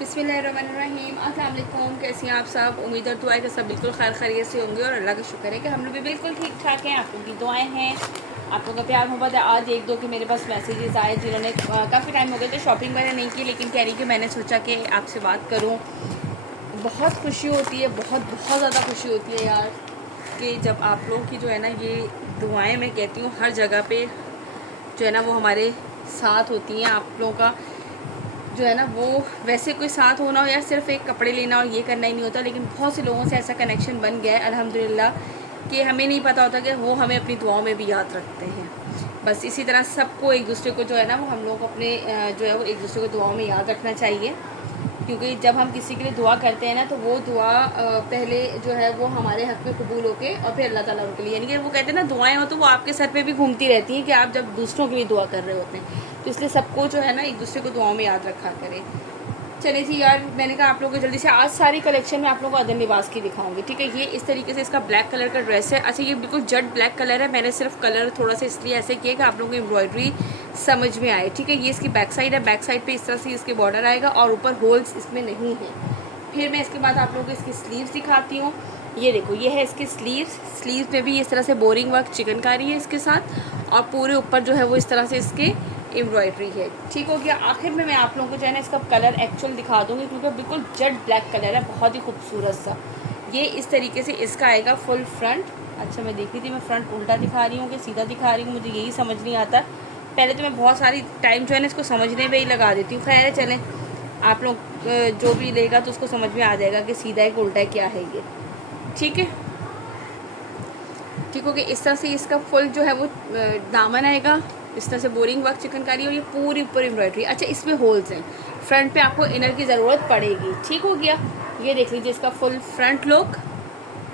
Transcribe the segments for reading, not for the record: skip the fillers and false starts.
बिस्मिल्लाहिर्रहमानिर्रहीम। अस्सलाम वालेकुम। कैसी हैं आप सब? उम्मीद और दुआ है कि सब बिल्कुल खैर खैरियत से होंगे और अल्लाह का शुक्र है कि हम लोग भी बिल्कुल ठीक ठाक हैं। आप लोगों की दुआएं हैं, आप लोगों का प्यार मोहब्बत है। आज एक दो के मेरे पास मैसेजेस आए जिन्होंने काफ़ी टाइम हो गया तो शॉपिंग वगैरह नहीं की, लेकिन कह रही कि मैंने सोचा कि आपसे बात करूँ। बहुत खुशी होती है, बहुत बहुत ज़्यादा खुशी होती है यार, कि जब आप लोगों की जो है ना ये दुआएँ, मैं कहती हूँ हर जगह पे जो है ना वो हमारे साथ होती हैं। आप लोगों का जो है ना वो वैसे कोई साथ होना हो या सिर्फ एक कपड़े लेना और ये करना ही नहीं होता, लेकिन बहुत से लोगों से ऐसा कनेक्शन बन गया है अल्हम्दुलिल्लाह कि हमें नहीं पता होता कि वो हमें अपनी दुआओं में भी याद रखते हैं। बस इसी तरह सबको एक दूसरे को जो है ना वो हम लोग अपने जो है वो एक दूसरे को दुआओं में याद रखना चाहिए, क्योंकि जब हम किसी के लिए दुआ करते हैं ना तो वो दुआ पहले जो है वो हमारे हक़ में कबूल होके और फिर अल्लाह ताला उनके लिए, यानी कि वो कहते हैं ना दुआएं हो तो वो आपके सर पे भी घूमती रहती हैं कि आप जब दूसरों के लिए दुआ कर रहे होते हैं। तो इसलिए सबको जो है ना एक दूसरे को दुआओं में याद रखा करें। चलिए जी यार, मैंने कहा आप लोगों को जल्दी से आज सारी कलेक्शन में आप लोगों को अदन लिबास की दिखाऊंगी, ठीक है। ये इस तरीके से इसका ब्लैक कलर का ड्रेस है। अच्छा, ये बिल्कुल जेट ब्लैक कलर है। मैंने सिर्फ कलर थोड़ा सा इसलिए ऐसे किया कि आप लोगों को एम्ब्रॉयडरी समझ में आए, ठीक है। ये इसकी बैक साइड है। बैक साइड पे इस तरह से इसके बॉर्डर आएगा और ऊपर होल्स इसमें नहीं है। फिर मैं इसके बाद आप लोगों को इसकी स्लीव्स दिखाती हूँ। ये देखो, ये है इसकी स्लीव्स में भी इस तरह से बोरिंग वर्क चिकनकारी है इसके साथ, और पूरे ऊपर जो है वो इस तरह से इसके एम्ब्रॉयडरी है, ठीक हो गया। आखिर में मैं आप लोगों को जो है ना इसका कलर एक्चुअल दिखा दूंगी, क्योंकि बिल्कुल जेट ब्लैक कलर है, बहुत ही खूबसूरत सा। ये इस तरीके से इसका आएगा फुल फ्रंट। अच्छा, मैं देख रही थी मैं फ्रंट उल्टा दिखा रही हूँ कि सीधा दिखा रही हूँ, मुझे यही समझ नहीं आता। पहले तो मैं बहुत सारी टाइम जो है ना इसको समझने में ही लगा देती हूँ। खैर है, चलें, आप लोग जो भी लेगा तो उसको समझ में आ जाएगा कि सीधा है कि उल्टा है, क्या है ये, ठीक है। ठीक हो गया। इस तरह से इसका फुल जो है वो दामन आएगा, इस तरह से बोरिंग वर्क चिकनकारी, और ये पूरी ऊपर एम्ब्रॉयडरी। अच्छा, इसमें होल्स हैं, फ्रंट पे आपको इनर की ज़रूरत पड़ेगी, ठीक हो गया। ये देख लीजिए इसका फुल फ्रंट लुक।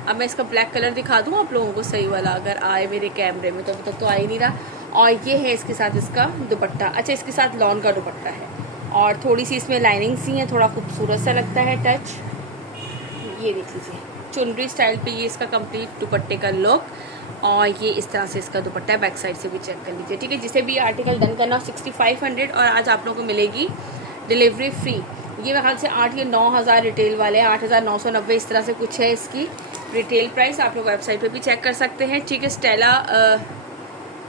अब मैं इसका ब्लैक कलर दिखा दूँ आप लोगों को सही वाला, अगर आए मेरे कैमरे में, तो अभी तक तो आ ही नहीं रहा। और ये है इसके साथ इसका दुपट्टा। अच्छा, इसके साथ लॉन का दुपट्टा है और थोड़ी सी इसमें लाइनिंग सी है, थोड़ा खूबसूरत सा लगता है टच। ये देख लीजिए चुनरी स्टाइल पे ये इसका कंप्लीट दुपट्टे का लुक, और ये इस तरह से इसका दुपट्टा है। बैक साइड से भी चेक कर लीजिए, ठीक है। जिसे भी आर्टिकल डन करना 6500, और आज आप लोगों को मिलेगी डिलीवरी फ्री। ये मेरे ख्याल से 8 या 9,000 रिटेल वाले हैं, 8,990 इस तरह से कुछ है इसकी रिटेल प्राइस। आप लोग वेबसाइट पे भी चेक कर सकते हैं, ठीक है। स्टेला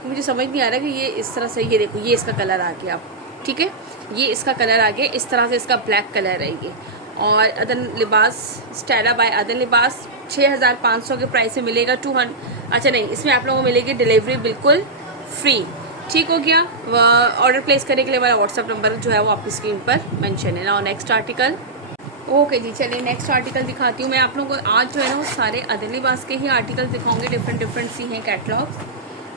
मुझे समझ नहीं आ रहा कि ये इस तरह से, ये देखो ये इसका कलर आ गया, ठीक है। ये इसका कलर आ गया, इस तरह से इसका ब्लैक कलर है ये। और अदन लिबास, स्टेला बाय अदन लिबास 6,500 के प्राइस से मिलेगा 200। अच्छा नहीं, इसमें आप लोगों को मिलेगी डिलीवरी बिल्कुल फ्री, ठीक हो गया। ऑर्डर प्लेस करने के लिए हमारा व्हाट्सअप नंबर जो है वो आपकी स्क्रीन पर मेंशन है ना। नेक्स्ट आर्टिकल, ओके जी, चलिए नेक्स्ट आर्टिकल दिखाती हूँ मैं आप लोगों को। आज जो है ना वो सारे अदन लिबास के ही आर्टिकल दिखाऊंगे, डिफरेंट सी हैं कैटलॉग्स।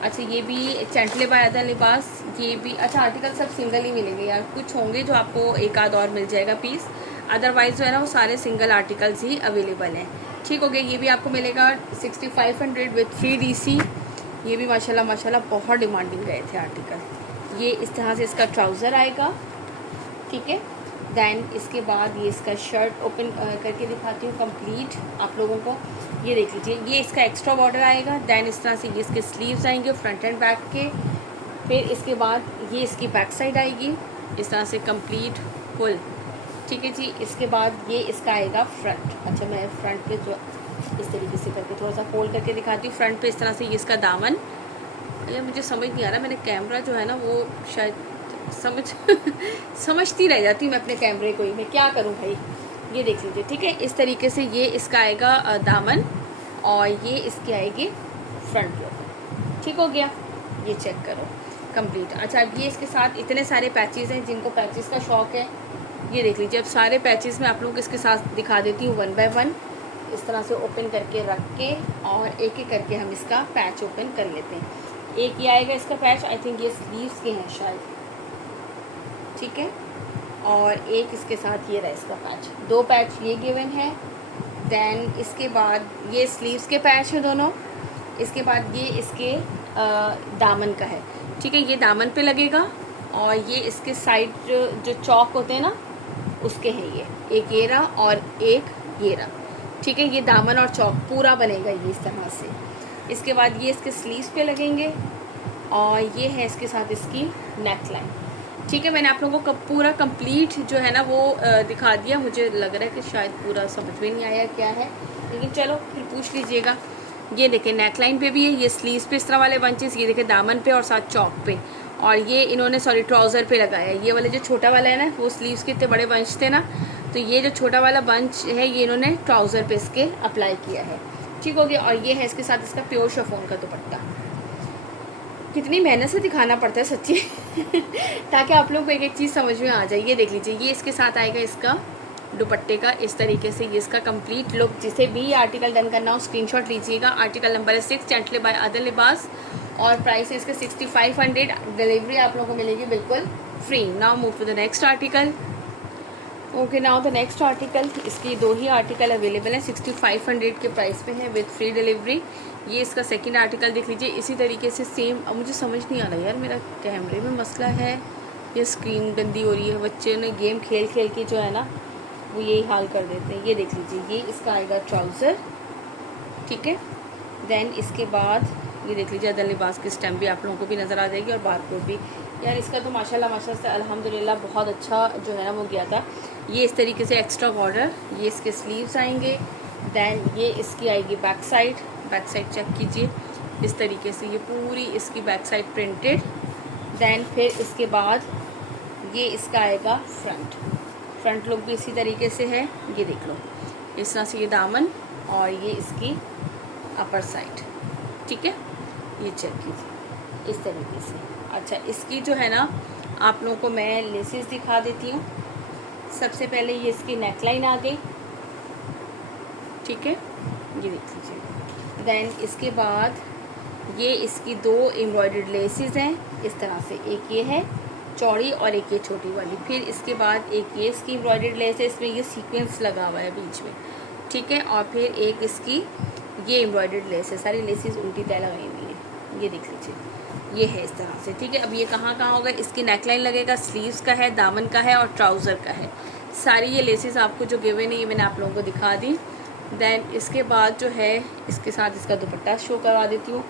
अच्छा, ये भी चैंटले बाय अदन लिबास, ये भी। अच्छा, आर्टिकल सब सिंगल ही मिलेंगे यार, कुछ होंगे जो आपको एक आध और मिल जाएगा पीस, अदरवाइज जो है ना वो सारे सिंगल आर्टिकल्स ही अवेलेबल हैं, ठीक हो गया। ये भी आपको मिलेगा 6500 विथ फ्री डीसी। ये भी माशाल्लाह माशाल्लाह बहुत डिमांडिंग गए थे आर्टिकल। ये इस तरह से इसका ट्राउज़र आएगा, ठीक है। दैन इसके बाद ये इसका शर्ट ओपन करके दिखाती हूँ कंप्लीट आप लोगों को। ये देख लीजिए, ये इसका एक्स्ट्रा बॉर्डर आएगा। दैन इस तरह से ये इसके स्लीव्स आएंगे फ्रंट एंड बैक के। फिर इसके बाद ये इसकी बैक साइड आएगी इस तरह से कंप्लीट फुल, ठीक है जी। इसके बाद ये इसका आएगा फ्रंट। अच्छा, मैं फ्रंट पे जो इस तरीके से करके थोड़ा सा फोल्ड करके दिखाती हूँ। फ्रंट पे इस तरह से ये इसका दामन। यार मुझे समझ नहीं आ रहा, मैंने कैमरा जो है ना वो शायद समझती रह जाती हूँ मैं अपने कैमरे को ही, मैं क्या करूँ भाई। ये देख लीजिए, ठीक है। इस तरीके से ये इसका आएगा दामन, और ये इसकी आएगी फ्रंट लुक, ठीक हो गया। ये चेक करो कंप्लीट। अच्छा, ये इसके साथ इतने सारे पैचेस हैं, जिनको पैचेस का शौक़ है ये देख लीजिए। अब सारे पैचेस मैं आप लोगों को इसके साथ दिखा देती हूँ 1 बाय 1, इस तरह से ओपन करके रख के, और एक एक करके हम इसका पैच ओपन कर लेते हैं। एक ये आएगा इसका पैच, आई थिंक ये स्लीव्स के हैं शायद, ठीक है। और एक इसके साथ ये रहा इसका पैच, 2 पैच ये गिवन है। दैन इसके बाद ये स्लीव्स के पैच हैं दोनों। इसके बाद ये इसके दामन का है, ठीक है। ये दामन पे लगेगा, और ये इसके साइड जो चौक होते हैं ना उसके हैं ये, एक ये रहा और एक ये रहा, ठीक है। ये दामन और चौक पूरा बनेगा ये इस तरह से। इसके बाद ये इसके स्लीव्स पे लगेंगे, और ये है इसके साथ इसकी नेक लाइन। ठीक है, मैंने आप लोगों को पूरा कंप्लीट जो है ना वो दिखा दिया। मुझे लग रहा है कि शायद पूरा समझ में नहीं आया क्या है, लेकिन चलो फिर पूछ लीजिएगा। ये देखिए नेकलाइन पे भी है, ये स्लीव्स पे इस तरह वाले बंचेस, ये देखिए दामन पे और साथ चौक पे, और ये इन्होंने सॉरी ट्राउज़र पे लगाया है। ये वाले जो छोटा वाला है ना, वो स्लीव्स के इतने बड़े बंच थे ना, तो ये जो छोटा वाला बंच है ये इन्होंने ट्राउज़र पे इसके अप्लाई किया है। ठीक हो गया। और ये है इसके साथ इसका प्योर शिफॉन का दुपट्टा। कितनी मेहनत से दिखाना पड़ता है सच्ची ताकि आप लोग को एक एक चीज़ समझ में आ जाए। ये देख लीजिए, ये इसके साथ आएगा इसका दुपट्टे का इस तरीके से, ये इसका कंप्लीट लुक। जिसे भी ये आर्टिकल डन करना हो स्क्रीनशॉट लीजिएगा। आर्टिकल नंबर है 6, जेंटली बाय अदर लिबास, और प्राइस है इसका 6500। डिलीवरी आप लोगों को मिलेगी बिल्कुल free. Now move to the next article. Okay, now the next article. इसकी 2 ही आर्टिकल अवेलेबल हैं, 6500 के प्राइस पे है विद फ्री डिलीवरी। ये इसका सेकंड आर्टिकल देख लीजिए, इसी तरीके से सेम। अब मुझे समझ नहीं आ रहा यार, मेरा कैमरे में मसला है या स्क्रीन गंदी हो रही है। बच्चे ने गेम खेल खेल के जो है ना वो यही हाल कर देते हैं। ये देख लीजिए, ये इसका आएगा ट्राउज़र, ठीक है। देन इसके बाद ये देख लीजिए अदर लिबास की स्टैम्प भी आप लोगों को भी नज़र आ जाएगी और बारकोड भी। यार इसका तो माशाल्लाह से अल्हम्दुलिल्लाह बहुत अच्छा जो है ना वो गया था। ये इस तरीके से एक्स्ट्रा बॉर्डर, ये इसके स्लीव्स आएंगे। देन ये इसकी आएगी बैक साइड चेक कीजिए इस तरीके से, ये पूरी इसकी बैक साइड प्रिंटेड। देन फिर इसके बाद ये इसका आएगा फ्रंट लुक भी इसी तरीके से है। ये देख लो इस तरह से ये दामन और ये इसकी अपर साइड, ठीक है। ये चेक कीजिए इस तरीके से। अच्छा, इसकी जो है ना आप लोगों को मैं लेसेस दिखा देती हूँ। सबसे पहले ये इसकी नेकलाइन आ गई, ठीक है, ये देख लीजिए। देन इसके बाद ये इसकी 2 एम्ब्रॉयडर्ड लेसेस हैं इस तरह से, एक ये है चौड़ी और एक ये छोटी वाली। फिर इसके बाद एक ये इसकी एम्ब्रॉयडर्ड लेस है, इसमें ये सीक्वेंस लगा हुआ है बीच में, ठीक है। और फिर एक इसकी ये एम्ब्रॉयडर्ड लेस है, सारी लेसेस उल्टी तय लगाई हुई है। ये देख लीजिए, ये है इस तरह से, ठीक है। अब ये कहाँ होगा, इसकी नेकलाइन लगेगा, स्लीव्स का है, दामन का है और ट्राउज़र का है। सारी ये लेसेस आपको जो गिवन है ये मैंने आप लोगों को दिखा दी। देन इसके बाद जो है इसके साथ इसका दुपट्टा शो करवा देती हूँ।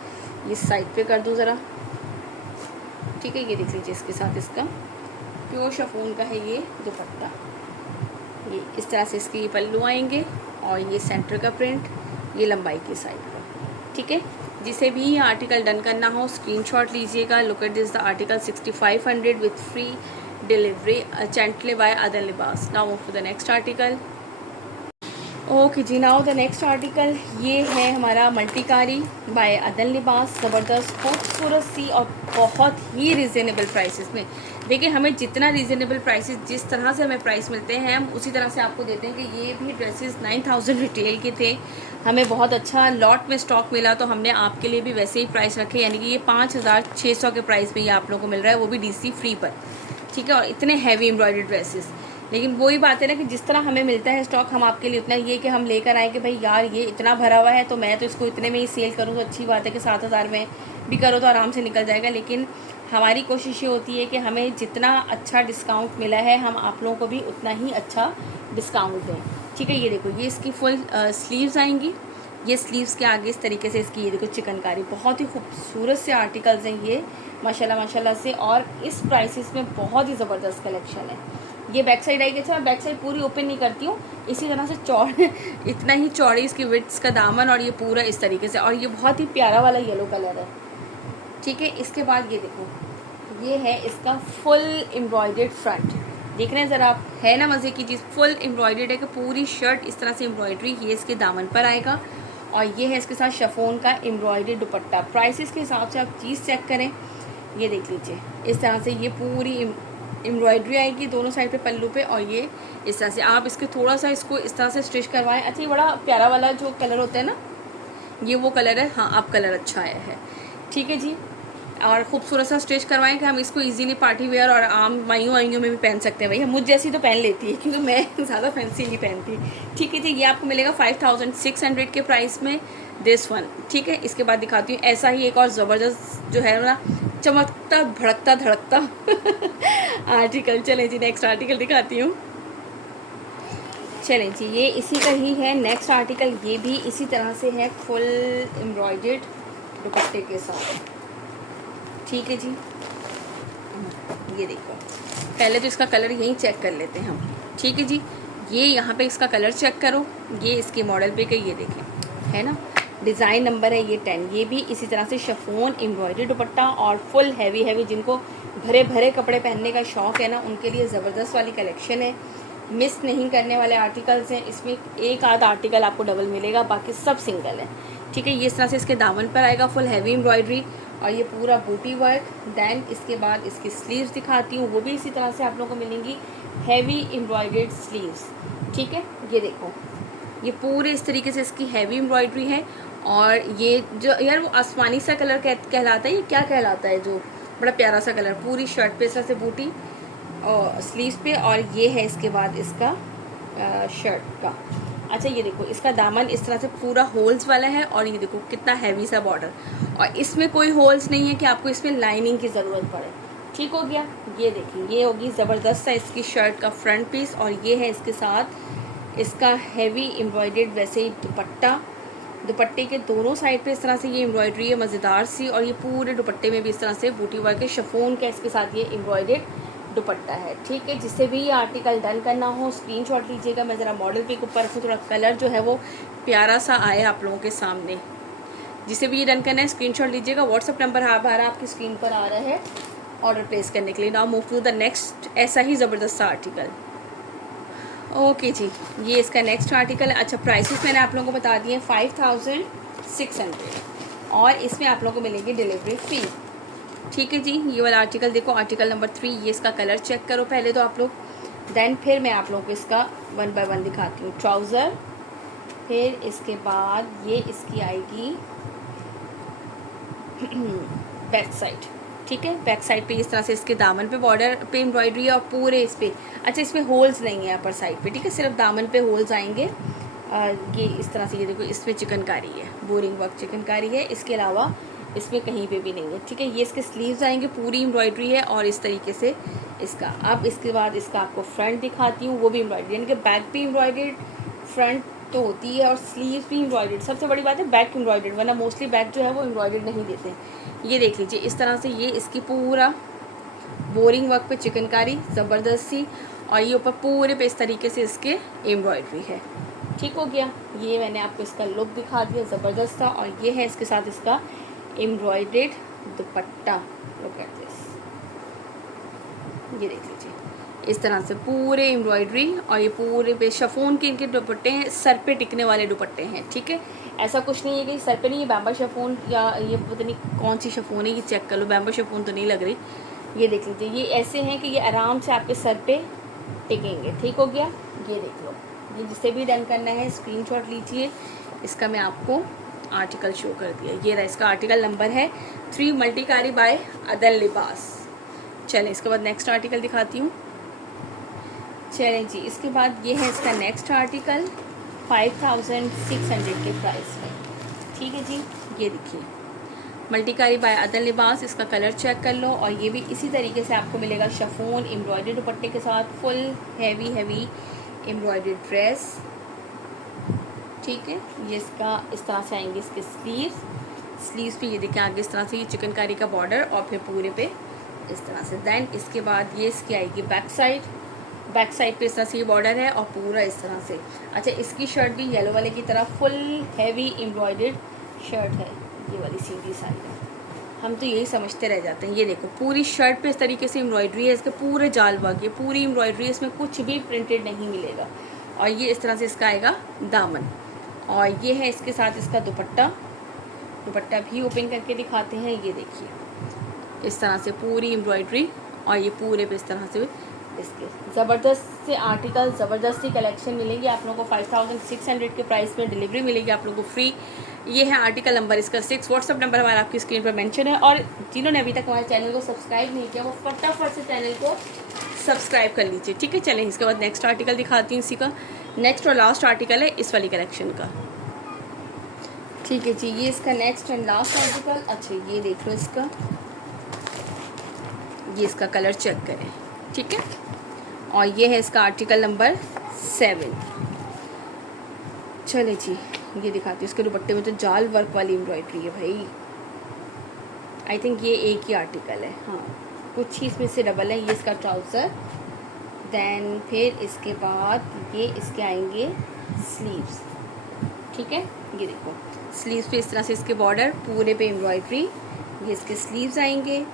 ये साइड पे कर दूँ ज़रा, ठीक है। ये देख लीजिए, इसके साथ इसका प्योर शिफॉन का है ये दुपट्टा। ये इस तरह से इसके ये पल्लू आएंगे और ये सेंटर का प्रिंट, ये लंबाई की साइड पर, ठीक है। जिसे भी ये आर्टिकल डन करना हो स्क्रीनशॉट लीजिएगा। Look at this the article 6500 with free delivery, gently by other Libaas. Now move to the next article. Okay जी, नाउ द नेक्स्ट आर्टिकल ये है हमारा मल्टीकारी बाय अदर लिबास। ज़बरदस्त खूबसूरत सी और बहुत ही रिजनेबल प्राइसेस में। देखिए, हमें जितना रिजनेबल प्राइसेस, जिस तरह से हमें प्राइस मिलते हैं हम उसी तरह से आपको देते हैं। कि ये भी ड्रेसेस 9000 रिटेल के थे, हमें बहुत अच्छा लॉट में स्टॉक मिला तो हमने आपके लिए भी वैसे ही प्राइस रखे। यानी कि ये 5600 के प्राइस में ये आप लोगों को मिल रहा है, वो भी DC फ्री पर, ठीक है। और इतने हैवी एम्ब्रॉयडर्ड ड्रेसेस। लेकिन वही बात है ना कि जिस तरह हमें मिलता है स्टॉक, हम आपके लिए उतना ये कि हम लेकर आए कि भाई यार ये इतना भरा हुआ है तो मैं तो इसको इतने में ही सेल करूँ तो अच्छी बात है कि 7000 में भी करो तो आराम से निकल जाएगा। लेकिन हमारी कोशिश ये होती है कि हमें जितना अच्छा डिस्काउंट मिला है हम आप लोगों को भी उतना ही अच्छा डिस्काउंट दें, ठीक है। ये देखो, ये इसकी फुल स्लीव्स आएंगी। ये स्लीव्स के आगे इस तरीके से इसकी ये देखो चिकनकारी, बहुत ही खूबसूरत से आर्टिकल्स हैं ये माशाल्लाह से। और इस प्राइसेस में बहुत ही ज़बरदस्त कलेक्शन है। ये बैक साइड आएगी। अच्छा, मैं बैक साइड पूरी ओपन नहीं करती हूँ, इसी तरह से चौड़े इतना ही चौड़ी इसकी विड्थ का दामन और ये पूरा इस तरीके से। और ये बहुत ही प्यारा वाला येलो कलर है, ठीक है। इसके बाद ये देखो, ये है इसका फुल एम्ब्रॉयडर्ड फ्रंट। देख रहे हैं ज़रा आप, है ना मज़े की चीज़। फुल एम्ब्रॉयडर्ड है कि पूरी शर्ट इस तरह से एम्ब्रॉयडरी ये इसके दामन पर आएगा। और ये है इसके साथ शिफॉन का एम्ब्रॉयडर्ड दुपट्टा। प्राइसेस के हिसाब से आप चीज़ चेक करें, ये देख लीजिए इस तरह से ये पूरी एम्ब्रॉयडरी आएगी दोनों साइड पे पल्लू पे। और ये इस तरह से आप इसके थोड़ा सा इसको इस तरह से स्टिच करवाएं। अच्छा, ये बड़ा प्यारा वाला जो कलर होता है ना, ये वो कलर है। हाँ, अब कलर अच्छा आया है, ठीक है जी। और खूबसूरत सा स्टिच करवाएं कि हम इसको इजीली पार्टी वेयर और आम माइयों में भी पहन सकते हैं। भैया मुझ जैसी तो पहन लेती है क्योंकि मैं ज़्यादा फैंसी नहीं पहनती, ठीक है जी। ये आपको मिलेगा 5600 के प्राइस में दिस वन, ठीक है। इसके बाद दिखाती हूँ ऐसा ही एक और ज़बरदस्त जो है ना चमकता भड़कता धड़कता आर्टिकल। चलें जी, नेक्स्ट आर्टिकल दिखाती हूँ। चलें जी, ये इसी का ही है नेक्स्ट आर्टिकल। ये भी इसी तरह से है, फुल एम्ब्रॉयडर्ड दुपट्टे के साथ, ठीक है जी। ये देखो, पहले तो इसका कलर यहीं चेक कर लेते हैं हम, ठीक है जी। ये यहाँ पे इसका कलर चेक करो, ये इसके मॉडल पे के ये देखें, है ना, डिज़ाइन नंबर है ये 10। ये भी इसी तरह से शिफॉन एम्ब्रॉयडरी दुपट्टा और फुल हैवी हैवी, जिनको भरे भरे कपड़े पहनने का शौक़ है ना, उनके लिए ज़बरदस्त वाली कलेक्शन है, मिस नहीं करने वाले आर्टिकल्स हैं। इसमें एक आध आर्टिकल आपको डबल मिलेगा, बाकी सब सिंगल है, ठीक है। ये इस तरह से इसके दामन पर आएगा फुल हैवी एम्ब्रॉयडरी और ये पूरा बूटी वर्क। दैन इसके बाद इसकी स्लीव्स दिखाती हूँ, वो भी इसी तरह से आप लोगों को मिलेंगी, हैवी एम्ब्रॉयडर्ड स्लीव्स, ठीक है। ये देखो, ये पूरे इस तरीके से इसकी हैवी एम्ब्रॉयडरी है। और ये जो यार वो आसमानी सा कलर कहलाता है, ये क्या कहलाता है, जो बड़ा प्यारा सा कलर, पूरी शर्ट पे इस तरह से बूटी और स्लीव्स पे, और ये है इसके बाद इसका शर्ट का। अच्छा ये देखो, इसका दामन इस तरह से पूरा होल्स वाला है और ये देखो कितना हैवी सा बॉर्डर, और इसमें कोई होल्स नहीं है कि आपको इसमें लाइनिंग की ज़रूरत पड़े, ठीक हो गया। ये देखिए, ये होगी ज़बरदस्त सा इसकी शर्ट का फ्रंट पीस, और ये है इसके साथ इसका हैवी एम्ब्रॉयडर्ड वैसे ही दुपट्टा। दुपट्टे के दोनों साइड पे इस तरह से ये एम्ब्रॉयडरी है मज़ेदार सी, और ये पूरे दुपट्टे में भी इस तरह से बूटी वर्क के शिफॉन का इसके साथ ये एम्ब्रॉयडर्ड दुपट्टा है, ठीक है। जिससे भी ये आर्टिकल डन करना हो स्क्रीनशॉट लीजिएगा। मैं ज़रा मॉडल पिक ऊपर रखूँ, थोड़ा कलर जो है वो प्यारा सा आए आप लोगों के सामने। जिसे भी ये डन करना है स्क्रीनशॉट लीजिएगा। व्हाट्सअप नंबर बाहर आपकी स्क्रीन पर आ रहा है ऑर्डर प्लेस करने के लिए। Now move to the next ऐसा ही ज़बरदस्त सा आर्टिकल। ओके जी, ये इसका नेक्स्ट आर्टिकल है। अच्छा, प्राइसेस मैंने आप लोगों को बता दिए 5600, और इसमें आप लोगों को मिलेगी डिलीवरी फ़ी, ठीक है जी। ये वाला आर्टिकल देखो, आर्टिकल नंबर 3, ये इसका कलर चेक करो पहले तो आप लोग, देन फिर मैं आप लोगों को इसका 1 बाय 1 दिखाती हूँ। ट्राउज़र, फिर इसके बाद ये इसकी आएगी बैक साइड, ठीक है। बैक साइड पे इस तरह से इसके दामन पे बॉर्डर पे एम्ब्रॉयडरी है और पूरे इस पे, अच्छा इसमें होल्स नहीं है अपर साइड पे, ठीक है, सिर्फ दामन पे होल्स आएंगे। ये इस तरह से, ये देखो इसमें चिकनकारी है, बोरिंग वर्क चिकनकारी है, इसके अलावा इसमें कहीं पे भी नहीं है, ठीक है। ये इसके स्लीव्स आएंगे, पूरी एम्ब्रॉयडरी है और इस तरीके से इसका। अब इसके बाद इसका आपको फ्रंट दिखाती हूँ, वो भी एम्ब्रॉयडरी, यानी कि बैक भी एम्ब्रॉयडर्ड, फ्रंट तो होती है, और स्लीव भी एम्ब्रॉयडर्ड। सबसे बड़ी बात है बैक एम्ब्रॉयडर्ड, वरना मोस्टली बैक जो है वो एम्ब्रॉयडर्ड नहीं देते। ये देख लीजिए इस तरह से, ये इसकी पूरा बोरिंग वर्क पे चिकनकारी ज़बरदस्त सी, और ये ऊपर पूरे पे इस तरीके से इसके एम्ब्रॉयडरी है, ठीक हो गया। ये मैंने आपको इसका लुक दिखा दिया ज़बरदस्त सा, और ये है इसके साथ इसका embroidered dupatta. Look at this, ये देख लीजिए इस तरह से पूरे एम्ब्रॉयडरी, और ये पूरे पे शिफॉन के इनके दुपट्टे हैं, सर पे टिकने वाले दुपट्टे हैं, ठीक है। ऐसा कुछ नहीं है कि सर पे नहीं, ये बैम्बा शिफॉन या ये पता नहीं कौन सी शिफॉन है, ये चेक कर लो, बैम्बा शिफॉन तो नहीं लग रही। ये देख लीजिए, ये ऐसे हैं कि ये आराम से आपके सर पे टिकेंगे, ठीक हो गया। ये देख लो, ये जिसे भी डन करना है स्क्रीनशॉट लीजिए। इसका मैं आपको आर्टिकल शो कर दिया, ये रहा इसका आर्टिकल नंबर है 3 मल्टीकारी बाय अदल लिबास। चलें इसके बाद नेक्स्ट आर्टिकल दिखाती हूँ। चलें जी, इसके बाद ये है इसका नेक्स्ट आर्टिकल 5600 के प्राइस में, ठीक है जी। ये देखिए मल्टीकारी बाय अदल लिबास, इसका कलर चेक कर लो, और ये भी इसी तरीके से आपको मिलेगा शिफॉन एम्ब्रॉयडर्ड दुपट्टे के साथ, full heavy heavy embroidered dress, ठीक है। ये इसका इस तरह से आएंगे इसके स्लीव्स पे, ये देखिए आगे इस तरह से ये चिकनकारी का बॉर्डर, और फिर पूरे पे इस तरह से। दैन इसके बाद ये इसकी आएगी बैक साइड पे इस तरह से ये बॉर्डर है, और पूरा इस तरह से। अच्छा, इसकी शर्ट भी येलो वाले की तरह फुल हैवी एम्ब्रॉयडर्ड शर्ट है, ये वाली सीधी साइड है। हम तो यही समझते रह जाते हैं। ये देखो पूरी शर्ट पे इस तरीके से एम्ब्रॉयडरी है, इसके पूरे जाल वर्क, ये पूरी एम्ब्रॉयडरी है, इसमें कुछ भी प्रिंटेड नहीं मिलेगा। और ये इस तरह से इसका आएगा दामन, और ये है इसके साथ इसका दुपट्टा भी ओपन करके दिखाते हैं। ये देखिए इस तरह से पूरी एम्ब्रॉयडरी, और ये पूरे पे इस तरह से इसके ज़बरदस्त से आर्टिकल, ज़बरदस्त सी कलेक्शन मिलेगी आप लोगों को 5600 के प्राइस में। डिलीवरी मिलेगी आप लोगों को फ्री। ये है आर्टिकल नंबर इसका 6। व्हाट्सअप नंबर हमारा आपकी स्क्रीन पर मेंशन है, और जिन्होंने अभी तक हमारे चैनल को सब्सक्राइब नहीं किया वो फटाफट से चैनल को सब्सक्राइब कर लीजिए, ठीक है। चलें इसके बाद नेक्स्ट आर्टिकल दिखाती हूँ। इसी का नेक्स्ट और लास्ट आर्टिकल है इस वाली कलेक्शन का, ठीक है जी। ये इसका नेक्स्ट एंड लास्ट आर्टिकल। अच्छा ये देख लो इसका, ये इसका कलर चेक करें, ठीक है। और ये है इसका आर्टिकल नंबर 7। चले जी, ये दिखाती हूँ। इसके दुपट्टे में तो जाल वर्क वाली एम्ब्रॉयडरी है भाई। आई थिंक ये एक ही आर्टिकल है, हाँ कुछ ही इसमें से डबल है। ये इसका ट्राउज़र, देन फिर इसके बाद ये इसके आएंगे स्लीव्स, ठीक है। ये देखो स्लीव्स पे इस तरह से इसके बॉर्डर, पूरे पे एम्ब्रॉयड्री, ये इसके स्लीव्स आएंगे।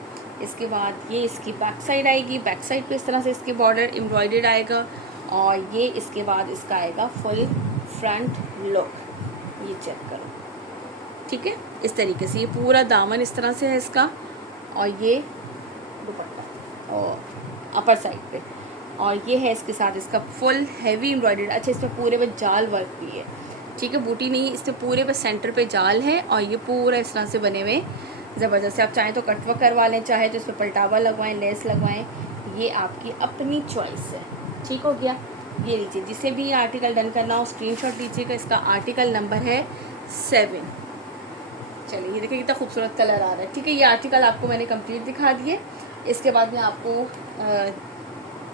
इसके बाद ये इसकी बैक साइड आएगी, बैक साइड पे इस तरह से इसके बॉर्डर एम्ब्रॉयडर्ड आएगा। और ये इसके बाद इसका आएगा फुल फ्रंट लुक, ये चेक करो, ठीक है। इस तरीके से ये पूरा दामन इस तरह से है इसका, और ये दुपट्टा और अपर साइड पे, और ये है इसके साथ इसका फुल हैवी एम्ब्रॉयडर्ड। अच्छा, इसमें पूरे पे जाल वर्क भी है, ठीक है, बूटी नहीं, इसमें पूरे पे सेंटर पे जाल है। और ये पूरा इस तरह से बने हुए ज़बरदस्त से, आप चाहें तो कटवर्क करवा लें, चाहे तो इस पर पलटावा लगवाएं, लेस लगवाएं, ये आपकी अपनी चॉइस है, ठीक हो गया। ये लीजिए, जिसे भी ये आर्टिकल डन करना हो स्क्रीनशॉट लीजिएगा। इसका आर्टिकल नंबर है 7। चलिए ये देखिए कितना खूबसूरत कलर आ रहा है, ठीक है। ये आर्टिकल आपको मैंने कंप्लीट दिखा दिए। इसके बाद में आपको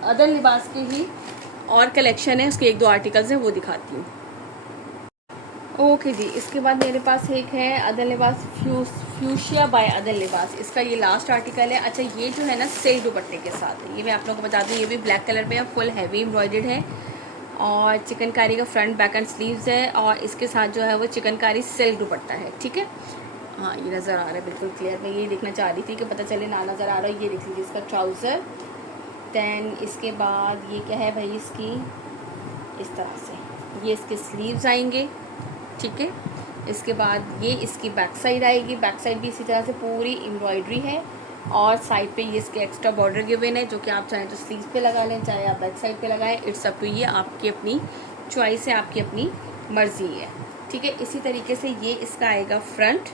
अदर लिबास के ही और कलेक्शन है, उसके 1-2 आर्टिकल्स हैं, वो दिखाती हूँ। ओके जी, इसके बाद मेरे पास एक है अदर लिबास, फ्यूशिया बाय अदर लिबास, इसका ये लास्ट आर्टिकल है। अच्छा, ये जो है ना सिल्क दुपट्टे के साथ है, ये मैं आप लोगों को बता दूँ, ये भी ब्लैक कलर में है, फुल हैवी एम्ब्रॉयडर्ड है, और चिकनकारी का फ्रंट बैक एंड स्लीव्स है, और इसके साथ जो है वो चिकनकारी सिल्क दुपट्टा है, ठीक है। हाँ, ये नज़र आ रहा है बिल्कुल क्लियर, मैं ये देखना चाह रही थी कि पता चले ना नज़र आ रहा है। ये देख लीजिए इसका ट्राउज़र, दैन इसके बाद ये क्या है भाई, इसकी इस तरह से ये इसके स्लीव्स आएंगे, ठीक है। इसके बाद ये इसकी बैक साइड आएगी, बैक साइड भी इसी तरह से पूरी एम्ब्रॉयडरी है, और साइड पे ये इसके एक्स्ट्रा बॉर्डर गिवन है, जो कि आप चाहें तो स्लीव्स पे लगा लें, चाहे आप बैक साइड पे लगाएं, इट्स अप टू, ये आपकी अपनी चॉइस है, आपकी अपनी मर्जी है, ठीक है। इसी तरीके से ये इसका आएगा फ्रंट।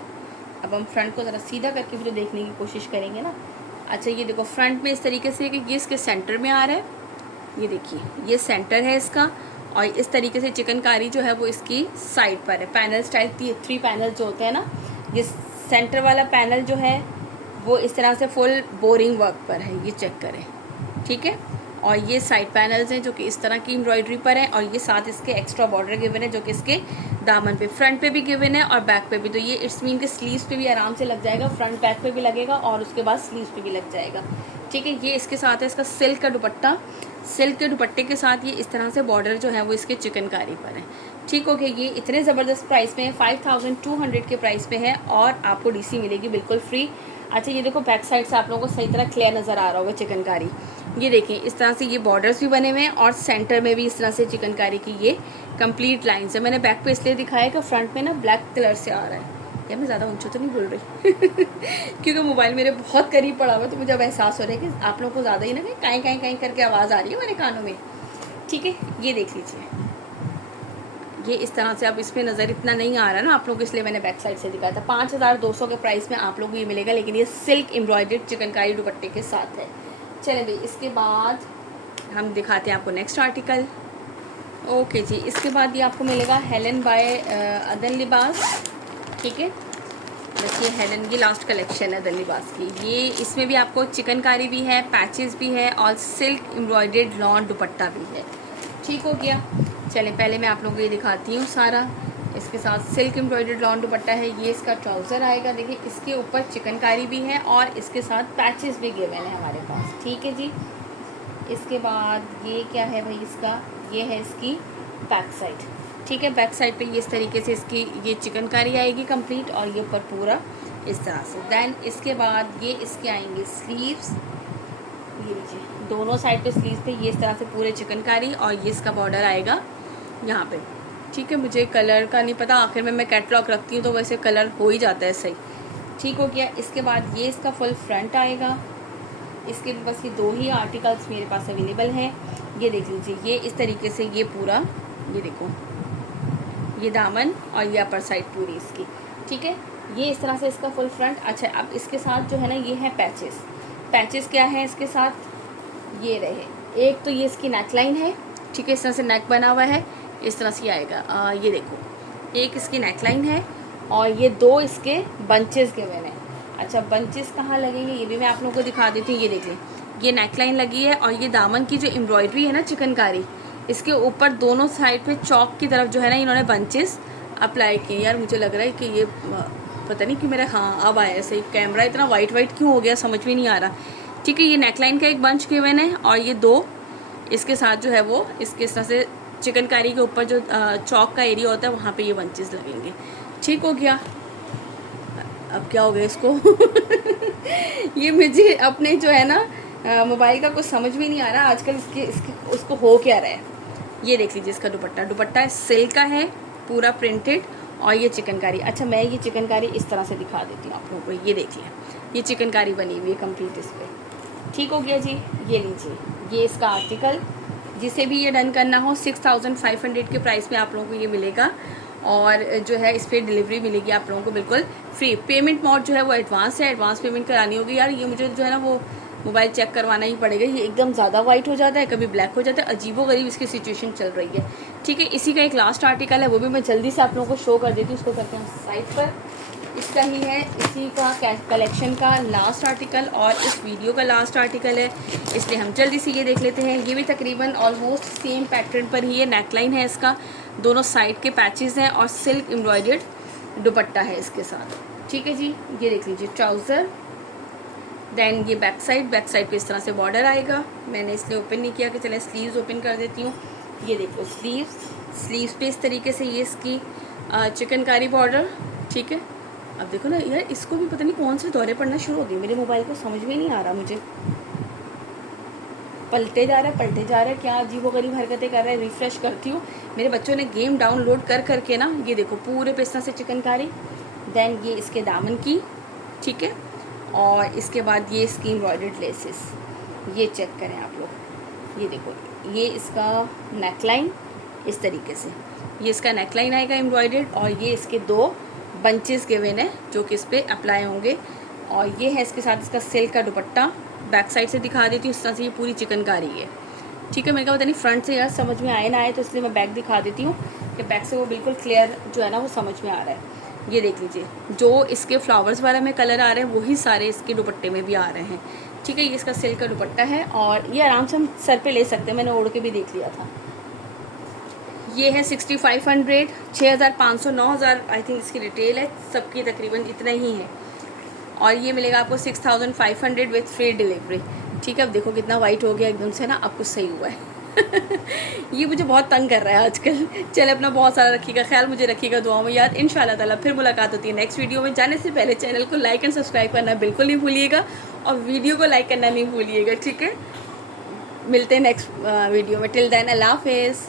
अब हम फ्रंट को ज़रा सीधा करके भी तो देखने की कोशिश करेंगे ना। अच्छा, ये देखो फ्रंट में इस तरीके से कि ये इसके सेंटर में आ रहा है, ये देखिए ये सेंटर है इसका, और इस तरीके से चिकनकारी जो है वो इसकी साइड पर है, पैनल स्टाइल 3 पैनल जो होते हैं ना, ये सेंटर वाला पैनल जो है वो इस तरह से फुल बोरिंग वर्क पर है, ये चेक करें, ठीक है। और ये साइड पैनल्स हैं जो कि इस तरह की एम्ब्रॉयडरी पर है, और ये साथ इसके एक्स्ट्रा बॉर्डर गिवन है जो कि इसके दामन पे, फ्रंट पे भी गिवन है और बैक पे भी। तो ये इट्स मीन के स्लीव्स पे भी आराम से लग जाएगा, फ्रंट बैक पे भी लगेगा, और उसके बाद स्लीव्स पे भी लग जाएगा, ठीक है। ये इसके साथ है इसका सिल्क का दुपट्टा, सिल्क के दुपट्टे के साथ ये इस तरह से बॉर्डर जो है वो इसके चिकनकारी पर है, ठीक हो गया। ये इतने ज़बरदस्त प्राइस में है, 5200 के प्राइस पे है, और आपको डीसी मिलेगी बिल्कुल फ्री। अच्छा, ये देखो बैक साइड से आप लोगों को सही तरह क्लियर नज़र आ रहा होगा चिकनकारी, ये देखिए इस तरह से ये बॉर्डर्स भी बने हुए हैं, और सेंटर में भी इस तरह से चिकनकारी की ये कंप्लीट लाइन्स है। मैंने बैक पे इसलिए दिखाया कि फ्रंट में ना ब्लैक कलर से आ रहा है, या मैं ज़्यादा ऊंचा तो नहीं बोल रही क्योंकि मोबाइल मेरे बहुत करीब पड़ा हुआ है, तो मुझे अब एहसास हो रहा है कि आप लोगों को ज़्यादा ही ना कहीं कहीं कहीं करके आवाज़ आ रही है मेरे कानों में, ठीक है। ये देख लीजिए, ये इस तरह से, अब इसमें नज़र इतना नहीं आ रहा ना आप लोग, इसलिए मैंने बैक साइड से दिखाया था। 5200 के प्राइस में आप लोगों को ये मिलेगा, लेकिन ये सिल्क एम्ब्रॉयडर्ड चिकनकारी दुपट्टे के साथ है। चलें भाई, इसके बाद हम दिखाते हैं आपको नेक्स्ट आर्टिकल। ओके जी, इसके बाद ये आपको मिलेगा हेलन बाय अदर लिबास, ठीक है। बस ये हेलन की लास्ट कलेक्शन है अदर लिबास की। ये इसमें भी आपको चिकनकारी भी है, पैचेस भी है, और सिल्क एम्ब्रॉयडर्ड लॉन दुपट्टा भी है, ठीक हो गया। चलें पहले मैं आप लोगों को ये दिखाती हूँ सारा। इसके साथ सिल्क एम्ब्रॉयडर्ड लॉन दुपट्टा है, ये इसका ट्राउज़र आएगा, देखिए इसके ऊपर चिकनकारी भी है, और इसके साथ पैचेस भी गिवन है हमारे पास, ठीक है जी। इसके बाद ये क्या है भाई, इसका ये है इसकी बैक साइड, ठीक है। बैक साइड पे ये इस तरीके से इसकी ये चिकनकारी आएगी कंप्लीट, और ये ऊपर पूरा इस तरह से। दैन इसके बाद ये इसके आएंगे स्लीव्स, ये लीजिए दोनों साइड पे स्लीव्स पे ये इस तरह से पूरे चिकनकारी, और ये इसका बॉर्डर आएगा यहाँ पे, ठीक है। मुझे कलर का नहीं पता, आखिर में मैं कैटलॉग रखती हूँ तो वैसे कलर हो ही जाता है सही, ठीक हो गया। इसके बाद ये इसका फुल फ्रंट आएगा, इसके बस ये 2 ही आर्टिकल्स मेरे पास अवेलेबल हैं। ये देख लीजिए, ये इस तरीके से ये पूरा, ये देखो ये दामन और ये अपर साइड पूरी इसकी, ठीक है। ये इस तरह से इसका फुल फ्रंट। अच्छा, अब इसके साथ जो है ना ये है पैचेस। पैचेस क्या है इसके साथ, ये रहे, एक तो ये इसकी नेक लाइन है, ठीक है, इस तरह से नेक बना हुआ है, इस तरह से आएगा। ये देखो एक इसकी नेक लाइन है, और ये 2 इसके बंचेस के मैंने। अच्छा, बंचेस कहाँ लगेंगे ये भी मैं आप लोगों को दिखा देती हूँ। ये देखिए ये नेक लाइन लगी है, और ये दामन की जो एम्ब्रॉयडरी है ना चिकनकारी, इसके ऊपर दोनों साइड पे चौक की तरफ जो है ना इन्होंने बंचेस अप्लाई किए। यार मुझे लग रहा है कि ये पता नहीं कि मेरा, हाँ अब आया सही, कैमरा इतना वाइट क्यों हो गया समझ में नहीं आ रहा। ठीक है, ये नेकलाइन का एक बंच गिवन है और ये 2 इसके साथ जो है वो इसके तरह से चिकनकारी के ऊपर जो चौक का एरिया होता है वहाँ पे ये बंचेस लगेंगे। ठीक हो गया। अब क्या हो गया इसको ये मुझे अपने जो है ना मोबाइल का कुछ समझ भी नहीं आ रहा आजकल, इसके उसको हो क्या रहा है। ये देख लीजिए इसका दुपट्टा सिल्क का है, पूरा प्रिंटेड, और ये चिकनकारी। अच्छा, मैं ये चिकनकारी इस तरह से दिखा देती हूँ आप लोगों को। ये देखिए, ये चिकनकारी बनी हुई है कंप्लीट इस पर। ठीक हो गया जी। ये लीजिए, ये इसका आर्टिकल, जिसे भी ये डन करना हो 6500 के प्राइस में आप लोगों को ये मिलेगा। और जो है इस पर डिलीवरी मिलेगी आप लोगों को बिल्कुल फ्री। पेमेंट मोड जो है वो एडवांस है, एडवांस पेमेंट करानी होगी। यार ये मुझे जो है ना वो मोबाइल चेक करवाना ही पड़ेगा, ये एकदम ज़्यादा वाइट हो जाता है, कभी ब्लैक हो जाता है, अजीबोगरीब इसकी सिचुएशन चल रही है। ठीक है, इसी का एक लास्ट आर्टिकल है, वो भी मैं जल्दी से आप लोगों को शो कर देती हूँ। उसको करते हैं साइड पर। इसका ही है, इसी का कलेक्शन का लास्ट आर्टिकल और इस वीडियो का लास्ट आर्टिकल है, इसलिए हम जल्दी से ये देख लेते हैं। ये भी तकरीबन ऑलमोस्ट सेम पैटर्न पर ही है। नेकलाइन है इसका, दोनों साइड के पैचेस हैं और सिल्क एम्ब्रॉयडर्ड दुपट्टा है इसके साथ। ठीक है जी, ये देख लीजिए ट्राउज़र। देन ये बैक साइड पे इस तरह से बॉर्डर आएगा। मैंने इसलिए ओपन नहीं किया कि चले स्लीव्स ओपन कर देती हूँ। ये देखो स्लीव्स पे इस तरीके से ये इसकी चिकनकारी बॉर्डर। ठीक है, अब देखो ना यार, इसको भी पता नहीं कौन से दौरे पड़ना शुरू हो गए मेरे मोबाइल को, समझ में नहीं आ रहा मुझे। पलटे जा रहा है, क्या अजीबोगरीब हरकतें कर रहा है। रिफ्रेश करती हूँ, मेरे बच्चों ने गेम डाउनलोड कर करके ना, ये देखो पूरे पे इस तरह से चिकनकारी। देन ये इसके दामन की, ठीक है, और इसके बाद ये इसकी एम्ब्रॉयडर्ड लेसेस। ये चेक करें आप लोग, ये देखो, ये इसका नेकलाइन इस तरीके से, ये इसका नेकलाइन आएगा एम्ब्रॉयडर्ड, और ये इसके 2 बंचेस गिवन है जो कि इस पर अप्लाई होंगे। और ये है इसके साथ इसका सिल्क का दुपट्टा। बैक साइड से दिखा देती हूँ, इस तरह से ये पूरी चिकनकारी है। ठीक है, मेरे को पता नहीं फ्रंट से यार समझ में आए ना आए, तो इसलिए मैं बैक दिखा देती हूँ कि बैक से वो बिल्कुल क्लियर जो है ना वो समझ में आ रहा है। ये देख लीजिए, जो इसके फ्लावर्स वगैरह में कलर आ रहे हैं वही सारे इसके दुपट्टे में भी आ रहे हैं। ठीक है, ये इसका सिल्क का दुपट्टा है और ये आराम से हम सर पे ले सकते हैं, मैंने ओढ़ के भी देख लिया था। ये है 6500, 6500, 9000 आई थिंक इसकी रिटेल है, सबकी तकरीबन इतना ही है। और ये मिलेगा आपको 6500 विथ फ्री डिलीवरी। ठीक है, अब देखो कितना वाइट हो गया एकदम से ना, अब कुछ सही हुआ है ये मुझे बहुत तंग कर रहा है आजकल। चले, अपना बहुत सारा रखिएगा ख्याल, मुझे रखिएगा दुआ में याद। इंशाल्लाह ताला फिर मुलाकात होती है नेक्स्ट वीडियो में। जाने से पहले चैनल को लाइक एंड सब्सक्राइब करना बिल्कुल नहीं भूलिएगा और वीडियो को लाइक करना नहीं भूलिएगा। ठीक है, मिलते हैं नेक्स्ट वीडियो में। टिल देन अल्लाह हाफिज़।